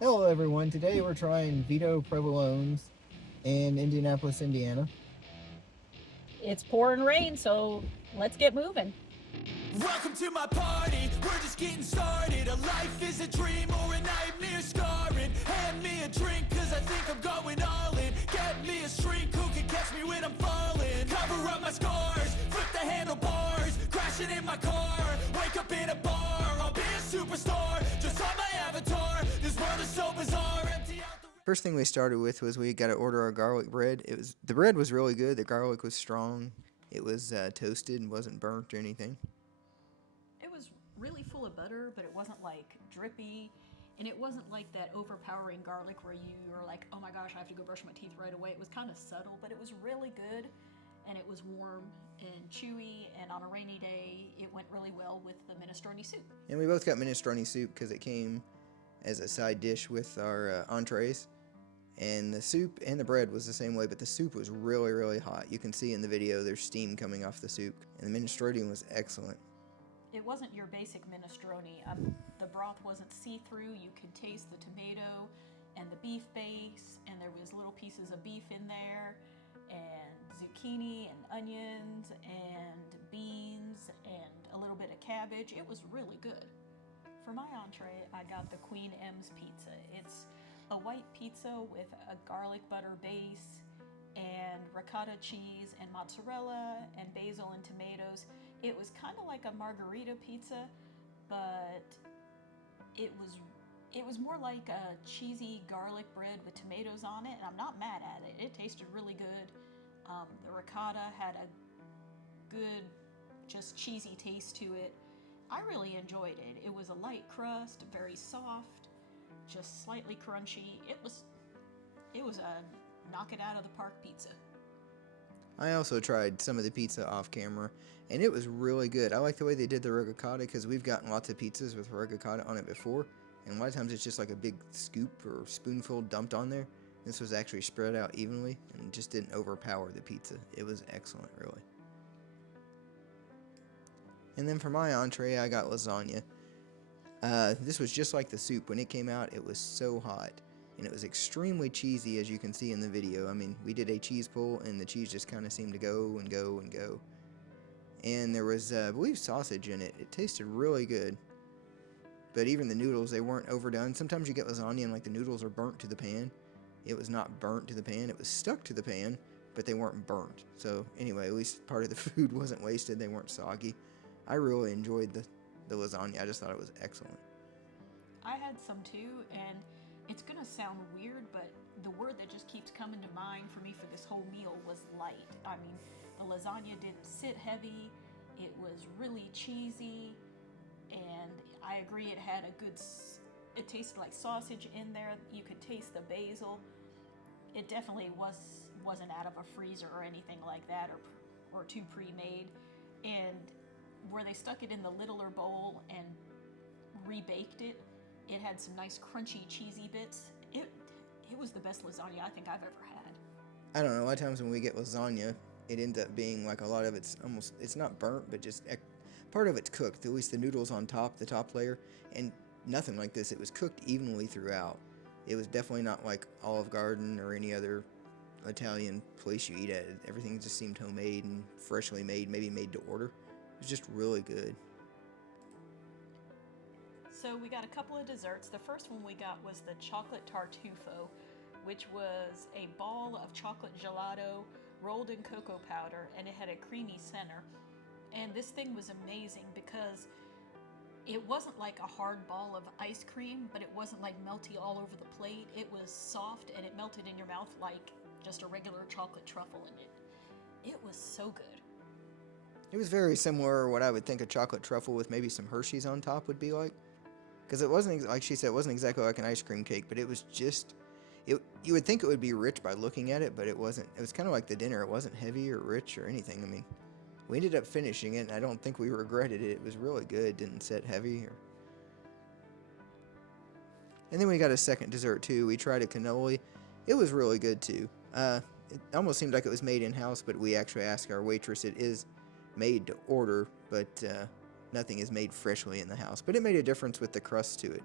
Hello, everyone. Today we're trying Vito Provolone's in Indianapolis, Indiana. It's pouring rain, so let's get moving. Welcome to my party, we're just getting started. A life is a dream or a nightmare scarring. Hand me a drink, cause I think I'm going all in. Get me a shrink who can catch me when I'm falling. Cover up my scars, flip the handlebars. Crashing in my car, wake up in a bar. I'll be a superstar, just on my avatar. This world is so bizarre, empty out the... First thing we started with was we got to order our garlic bread. The bread was really good. The garlic was strong. It was toasted and wasn't burnt or anything. It was really full of butter, but it wasn't like drippy. And it wasn't like that overpowering garlic where you are like, oh my gosh, I have to go brush my teeth right away. It was kind of subtle, but it was really good. And it was warm and chewy. And on a rainy day, it went really well with the minestrone soup. And we both got minestrone soup because it came as a side dish with our entrees. And the soup and the bread was the same way, but the soup was really, really hot. You can see in the video there's steam coming off the soup. And the minestrone was excellent. It wasn't your basic minestrone. The broth wasn't see-through. You could taste the tomato and the beef base, and there was little pieces of beef in there, and zucchini and onions and beans and a little bit of cabbage. It was really good. For my entree, I got the Queen M's pizza. It's a white pizza with a garlic butter base and ricotta cheese and mozzarella and basil and tomatoes. It was kind of like a margarita pizza, but it was more like a cheesy garlic bread with tomatoes on it, and I'm not mad at it. It tasted really good. The ricotta had a good, just cheesy taste to it. I really enjoyed it. It was a light crust, very soft, just slightly crunchy. It was a knock it out of the park pizza. I also tried some of the pizza off camera, and it was really good. I like the way they did the ricotta because we've gotten lots of pizzas with ricotta on it before, and a lot of times it's just like a big scoop or spoonful dumped on there. This was actually spread out evenly and just didn't overpower the pizza. It was excellent, really. And then for my entree, I got lasagna. This was just like the soup. When it came out, it was so hot. And it was extremely cheesy, as you can see in the video. I mean, we did a cheese pull, and the cheese just kind of seemed to go and go and go. And there was, I believe, sausage in it. It tasted really good. But even the noodles, they weren't overdone. Sometimes you get lasagna and, like, the noodles are burnt to the pan. It was not burnt to the pan. It was stuck to the pan, but they weren't burnt. So, anyway, at least part of the food wasn't wasted. They weren't soggy. I really enjoyed the lasagna. I just thought it was excellent. I had some too, and it's gonna sound weird, but the word that just keeps coming to mind for me for this whole meal was light. I mean, the lasagna didn't sit heavy, it was really cheesy, and I agree it had a good, it tasted like sausage in there. You could taste the basil. It definitely wasn't out of a freezer or anything like that, or too pre-made. And where they stuck it in the littler bowl and rebaked it, it had some nice crunchy cheesy bits. It was the best lasagna I think I've ever had. I don't know, a lot of times when we get lasagna, it ends up being like a lot of it's not burnt, but just part of it's cooked, at least the noodles on top, the top layer, and nothing like this. It was cooked evenly throughout. It was definitely not like Olive Garden or any other Italian place you eat at. Everything just seemed homemade and freshly made, maybe made to order. It was just really good. So we got a couple of desserts. The first one we got was the chocolate tartufo, which was a ball of chocolate gelato rolled in cocoa powder, and it had a creamy center. And this thing was amazing because it wasn't like a hard ball of ice cream, but it wasn't like melty all over the plate. It was soft and it melted in your mouth like just a regular chocolate truffle in it. It was so good. It was very similar to what I would think a chocolate truffle with maybe some Hershey's on top would be like. Because it wasn't, like she said, it wasn't exactly like an ice cream cake, but it was just, you would think it would be rich by looking at it, but it wasn't. It was kind of like the dinner. It wasn't heavy or rich or anything. I mean, we ended up finishing it, and I don't think we regretted it. It was really good. Didn't sit heavy. And then we got a second dessert, too. We tried a cannoli. It was really good, too. It almost seemed like it was made in-house, but we actually asked our waitress. It is made to order, but nothing is made freshly in the house. But it made a difference with the crust to it.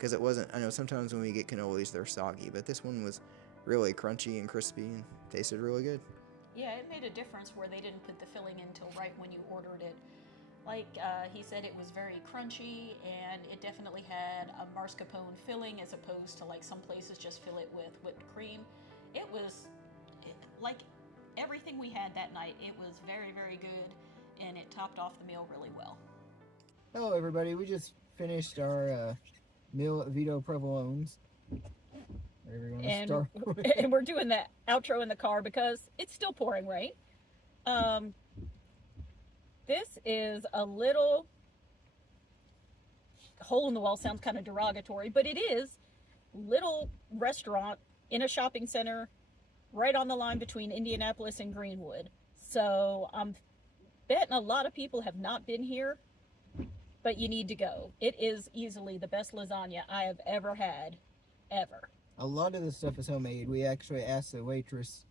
because it wasn't. I know sometimes when we get cannolis, they're soggy, but this one was really crunchy and crispy and tasted really good. Yeah, it made a difference where they didn't put the filling in till right when you ordered it. Like he said, it was very crunchy, and it definitely had a mascarpone filling as opposed to like some places just fill it with whipped cream. It was like everything we had that night. It was very, very good, and it topped off the meal really well. Hello, everybody. We just finished our meal at Vito Provolone's. Whatever you want to start with. And we're doing that outro in the car because it's still pouring rain. This is a little hole in the wall, sounds kind of derogatory, but it is little restaurant in a shopping center right on the line between Indianapolis and Greenwood. So I'm betting a lot of people have not been here, but you need to go. It is easily the best lasagna I have ever had, ever. A lot of the stuff is homemade. We actually asked the waitress,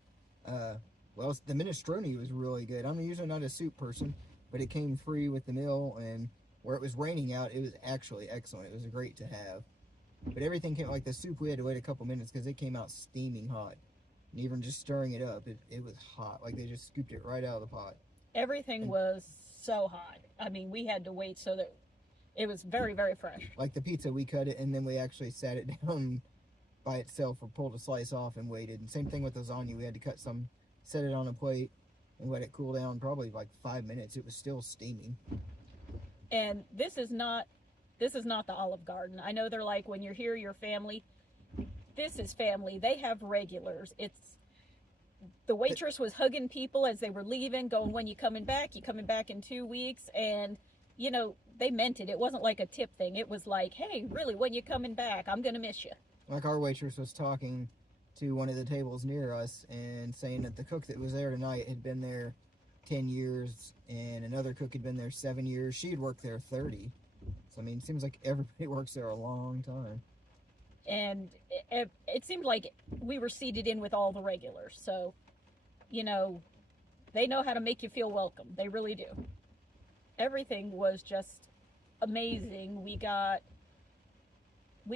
well, the minestrone was really good. I'm usually not a soup person, but it came free with the meal, and where it was raining out, it was actually excellent. It was great to have. But everything came, like the soup, we had to wait a couple minutes because it came out steaming hot. And even just stirring it up, it was hot. Like they just scooped it right out of the pot. Everything was so hot. I mean, we had to wait so that it was very, very fresh. Like the pizza, we cut it, and then we actually sat it down by itself or pulled a slice off and waited. And same thing with lasagna. We had to cut some, set it on a plate, and let it cool down probably like 5 minutes. It was still steaming. And this is not the Olive Garden. I know they're like, when you're here, you're family. This is family. They have regulars. The waitress was hugging people as they were leaving, going, when you coming back? You coming back in 2 weeks? And, you know, they meant it. It wasn't like a tip thing. It was like, hey, really, when you coming back? I'm going to miss you. Like our waitress was talking to one of the tables near us and saying that the cook that was there tonight had been there 10 years and another cook had been there 7 years. She had worked there 30. So, I mean, it seems like everybody works there a long time. And it seemed like we were seated in with all the regulars. So, you know, they know how to make you feel welcome. They really do. Everything was just amazing. We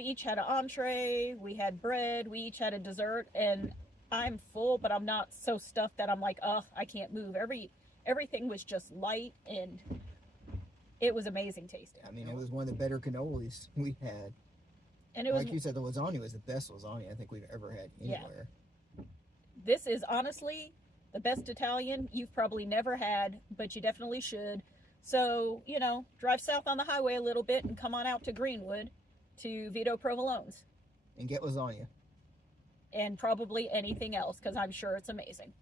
each had an entree, we had bread, we each had a dessert, and I'm full, but I'm not so stuffed that I'm like, oh, I can't move. Everything was just light, and it was amazing tasting. I mean, it was one of the better cannolis we had. And it was, like you said, the lasagna was the best lasagna I think we've ever had anywhere. Yeah. This is honestly the best Italian you've probably never had, but you definitely should. So, you know, drive south on the highway a little bit and come on out to Greenwood to Vito Provolone's. And get lasagna. And probably anything else, because I'm sure it's amazing.